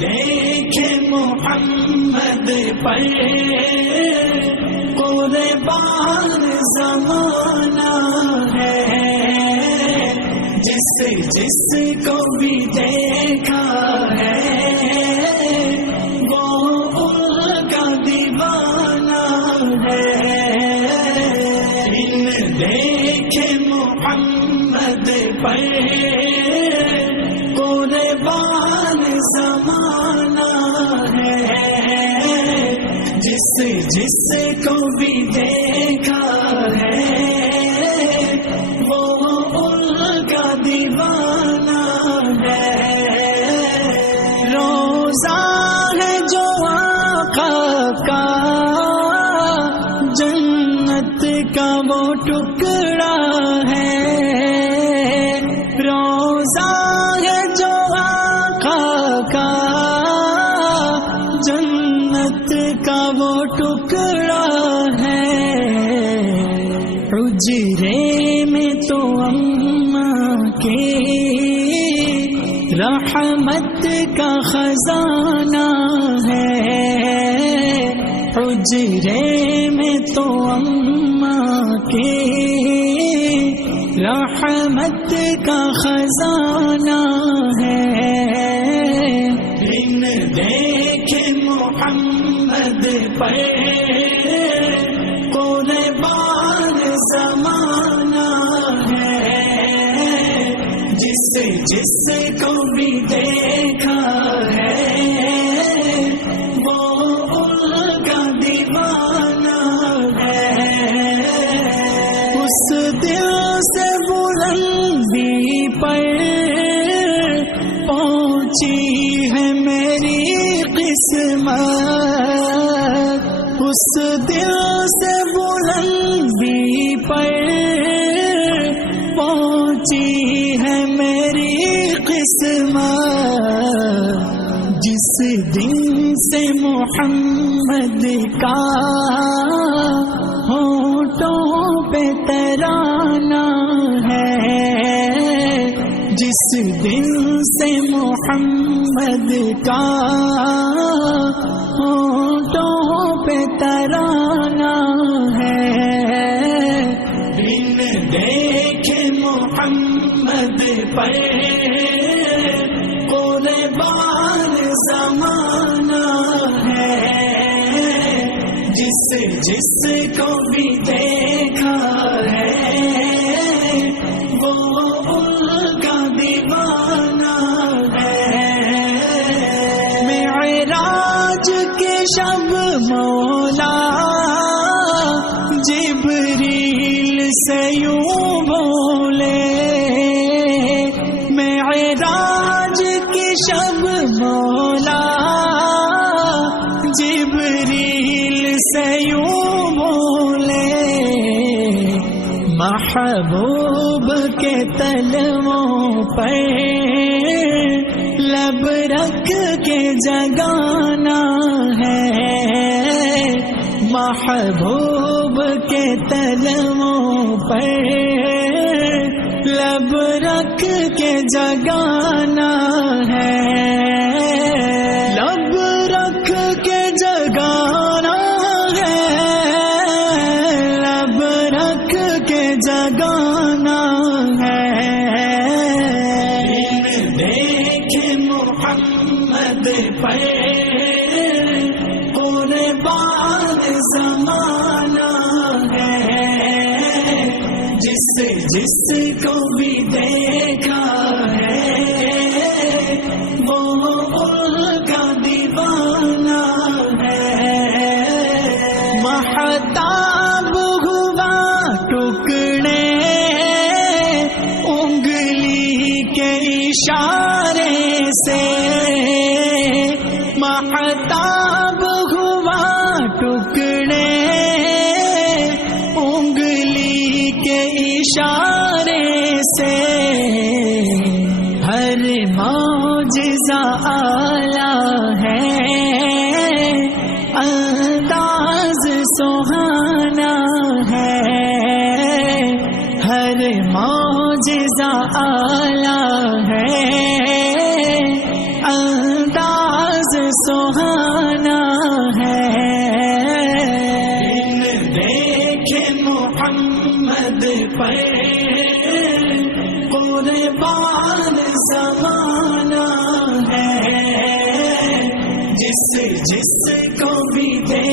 دیکھے محمد پر قربان زمانہ ہے، جس جس کو بھی دیکھا ہے وہ ان کا دیوانہ ہے۔ ان دیکھے محمد پر قربان زمانہ ہے، جس جس کو بھی دیکھا ہے وہ ان کا دیوانہ ہے۔ روزہ ہے جو آقا کا جنت کا وہ ٹکڑا ہے، روزہ ہے جو آقا کا جنت کا وہ ٹکڑا ہے۔ حجرے میں تو اماں کے رحمت کا خزانہ ہے، حجرے میں تو اماں کے رحمت کا خزانہ ہے۔ ان دیکھے محمد پر قربان زمانہ ہے، جس جس کو بھی دیکھا ہے وہ ان کا دیوانہ ہے۔ اس دل سے بلندی پر پہنچی ہے میری قسمت، اس دل سے بلندی پر پہنچی ہے میری قسمت، جس دن سے محمد کا ہونٹوں پہ ترانہ ہے، جس دن سے محمد کا ہونٹوں پہ ترانہ ہے۔ ان دیکھے محمد پر قربان زمانہ ہے، جس جس کو بھی دیکھا ہے وہ ان کا دیوانہ ہے۔ معراج کے شب مولا جبریل سے یوں بولے، معراج کے شب مولا جبریل سے یوں بولے، محبوب کے تلووں پر لب رکھ کے جگانا ہے، محبوب کے تلووں پر لب رکھ کے جگانا ہے، لب رکھ کے جگانا ہے، لب رکھ کے جگانا ہے۔ دیکھے محمد پر قربان زمانہ ہے، جس جس کو بھی دیکھا ہے وہ ان کا دیوانہ ہے۔ مہتاب ہوا ٹکڑے انگلی کے اشارے سے، مہتاب ہوا ٹکڑے انگلی کے اشارے سے، ہر معجزہ اعلیٰ ہے، انداز سہانا ہے، ہر معجزہ اعلیٰ ہے، قربان زمانہ ہے، جس جس کو بھی دے